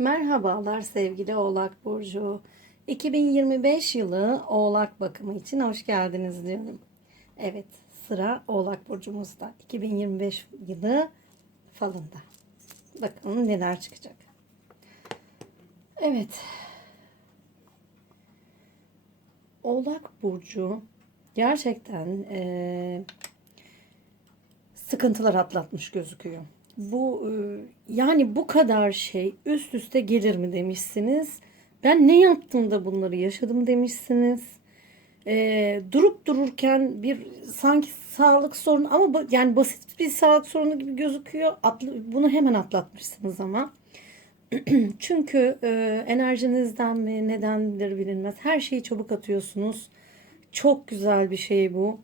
Merhabalar sevgili Oğlak Burcu. 2025 yılı Oğlak bakımı için hoş geldiniz diyorum. Evet sıra Oğlak Burcumuzda. 2025 yılı falında. Bakalım neler çıkacak. Evet. Oğlak Burcu gerçekten eee, sıkıntılar atlatmış gözüküyor. Bu e, yani bu kadar şey üst üste gelir mi demişsiniz. Ben ne yaptım da bunları yaşadım demişsiniz. E, durup dururken bir sanki sağlık sorunu ama yani basit bir sağlık sorunu gibi gözüküyor. Atlı, bunu hemen atlatmışsınız ama. Çünkü e, enerjinizden mi nedendir bilinmez. Her şeyi çabuk atıyorsunuz. Çok güzel bir şey bu.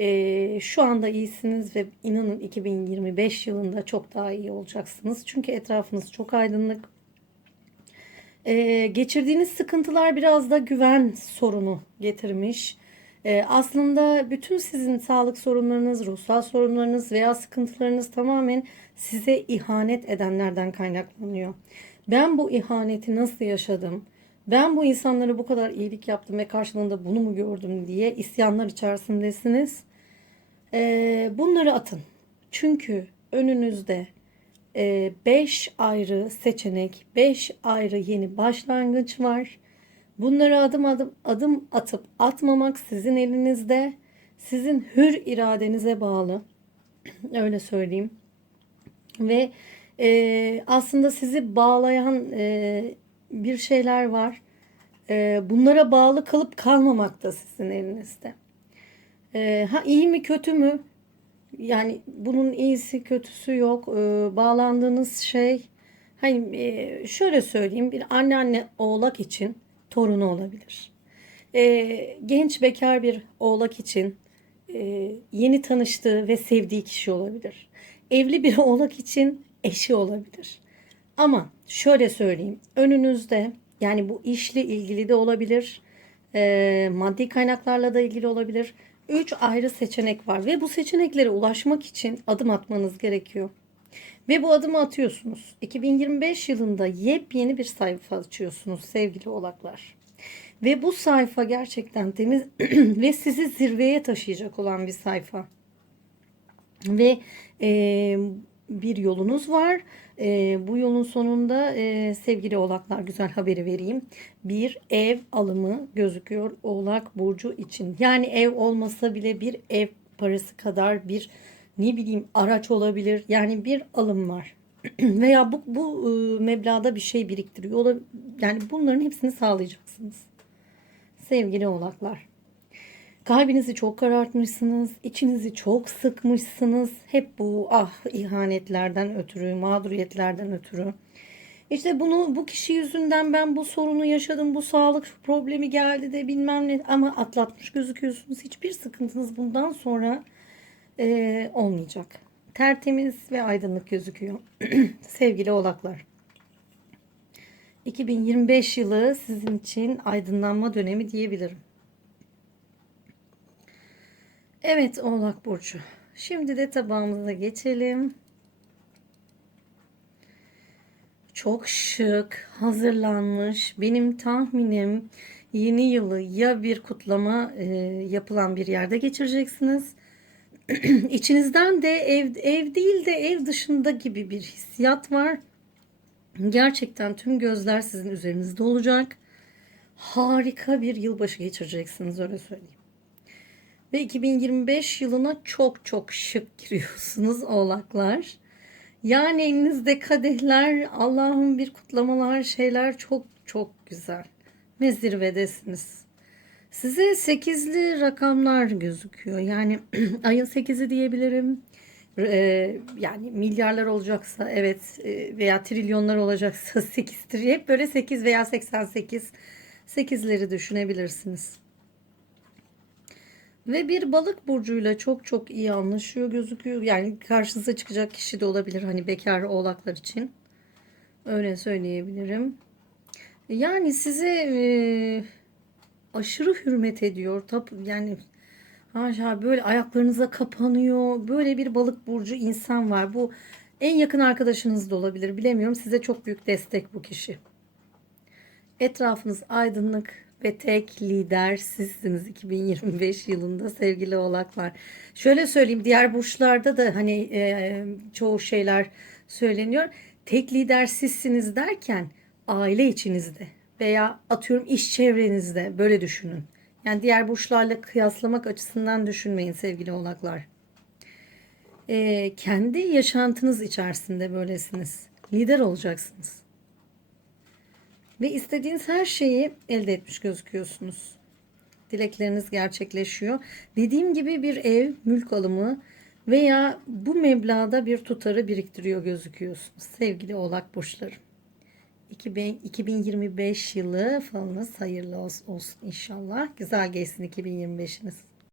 Ee, şu anda iyisiniz ve inanın 2025 yılında çok daha iyi olacaksınız. Çünkü etrafınız çok aydınlık. Ee, geçirdiğiniz sıkıntılar biraz da güven sorunu getirmiş. Ee, aslında bütün sizin sağlık sorunlarınız, ruhsal sorunlarınız veya sıkıntılarınız tamamen size ihanet edenlerden kaynaklanıyor. Ben bu ihaneti nasıl yaşadım? Ben bu insanlara bu kadar iyilik yaptım ve karşılığında bunu mu gördüm diye isyanlar içerisindesiniz. Ee, bunları atın. Çünkü önünüzde 5 ayrı seçenek, 5 ayrı yeni başlangıç var. Bunları adım adım adım atıp atmamak sizin elinizde. Sizin hür iradenize bağlı. Öyle söyleyeyim. Ve e, aslında sizi bağlayan e, bir şeyler var. E, bunlara bağlı kalıp kalmamak da sizin elinizde. E, ha iyi mi kötü mü? Yani bunun iyisi kötüsü yok. E, bağlandığınız şey hani e, şöyle söyleyeyim bir anneanne oğlak için torunu olabilir. E, genç bekar bir oğlak için e, yeni tanıştığı ve sevdiği kişi olabilir. Evli bir oğlak için eşi olabilir. Ama şöyle söyleyeyim önünüzde yani bu işle ilgili de olabilir, e, maddi kaynaklarla da ilgili olabilir. Üç ayrı seçenek var ve bu seçeneklere ulaşmak için adım atmanız gerekiyor. Ve bu adımı atıyorsunuz. 2025 yılında yepyeni bir sayfa açıyorsunuz sevgili oğlaklar. Ve bu sayfa gerçekten temiz ve sizi zirveye taşıyacak olan bir sayfa. Ve e, bir yolunuz var. E, bu yolun sonunda e, sevgili oğlaklar güzel haberi vereyim. Bir ev alımı gözüküyor oğlak burcu için. Yani ev olmasa bile bir ev parası kadar bir ne bileyim araç olabilir. Yani bir alım var. Veya bu, bu e, meblağda bir şey biriktiriyor. Yani bunların hepsini sağlayacaksınız. Sevgili oğlaklar. Kalbinizi çok karartmışsınız, içinizi çok sıkmışsınız. Hep bu ah ihanetlerden ötürü, mağduriyetlerden ötürü. İşte bunu bu kişi yüzünden ben bu sorunu yaşadım, bu sağlık problemi geldi de bilmem ne ama atlatmış gözüküyorsunuz. Hiçbir sıkıntınız bundan sonra eee, olmayacak. Tertemiz ve aydınlık gözüküyor. Sevgili oğlaklar. 2025 yılı sizin için aydınlanma dönemi diyebilirim. Evet Oğlak Burcu. Şimdi de tabağımıza geçelim. Çok şık, hazırlanmış. Benim tahminim yeni yılı ya bir kutlama e, yapılan bir yerde geçireceksiniz. İçinizden de ev, ev değil de ev dışında gibi bir hissiyat var. Gerçekten tüm gözler sizin üzerinizde olacak. Harika bir yılbaşı geçireceksiniz öyle söyleyeyim. Ve 2025 yılına çok çok şık giriyorsunuz oğlaklar. Yani elinizde kadehler, Allah'ın bir kutlamalar, şeyler çok çok güzel. Ve zirvedesiniz. Size sekizli rakamlar gözüküyor. Yani ayın sekizi diyebilirim. Ee, yani milyarlar olacaksa evet e, veya trilyonlar olacaksa 8'tir. Hep böyle 8 veya 88 sekizleri düşünebilirsiniz. Ve bir balık burcuyla çok çok iyi anlaşıyor gözüküyor. Yani karşınıza çıkacak kişi de olabilir hani bekar oğlaklar için. Öyle söyleyebilirim. Yani size e, aşırı hürmet ediyor. Tap, yani haşa böyle ayaklarınıza kapanıyor. Böyle bir balık burcu insan var. Bu En yakın arkadaşınız da olabilir. Bilemiyorum. Size çok büyük destek bu kişi. Etrafınız aydınlık ve tek lider sizsiniz 2025 yılında sevgili oğlaklar. Şöyle söyleyeyim diğer burçlarda da hani e, çoğu şeyler söyleniyor. Tek lider sizsiniz derken aile içinizde veya atıyorum iş çevrenizde böyle düşünün. Yani diğer burçlarla kıyaslamak açısından düşünmeyin sevgili oğlaklar. E, kendi yaşantınız içerisinde böylesiniz. Lider olacaksınız. Ve istediğiniz her şeyi elde etmiş gözüküyorsunuz. Dilekleriniz gerçekleşiyor. Dediğim gibi bir ev, mülk alımı veya bu meblağda bir tutarı biriktiriyor gözüküyorsunuz. Sevgili oğlak burçları. 2000 2025 yılı falınız hayırlı olsun inşallah. Güzel geçsin 2025'iniz.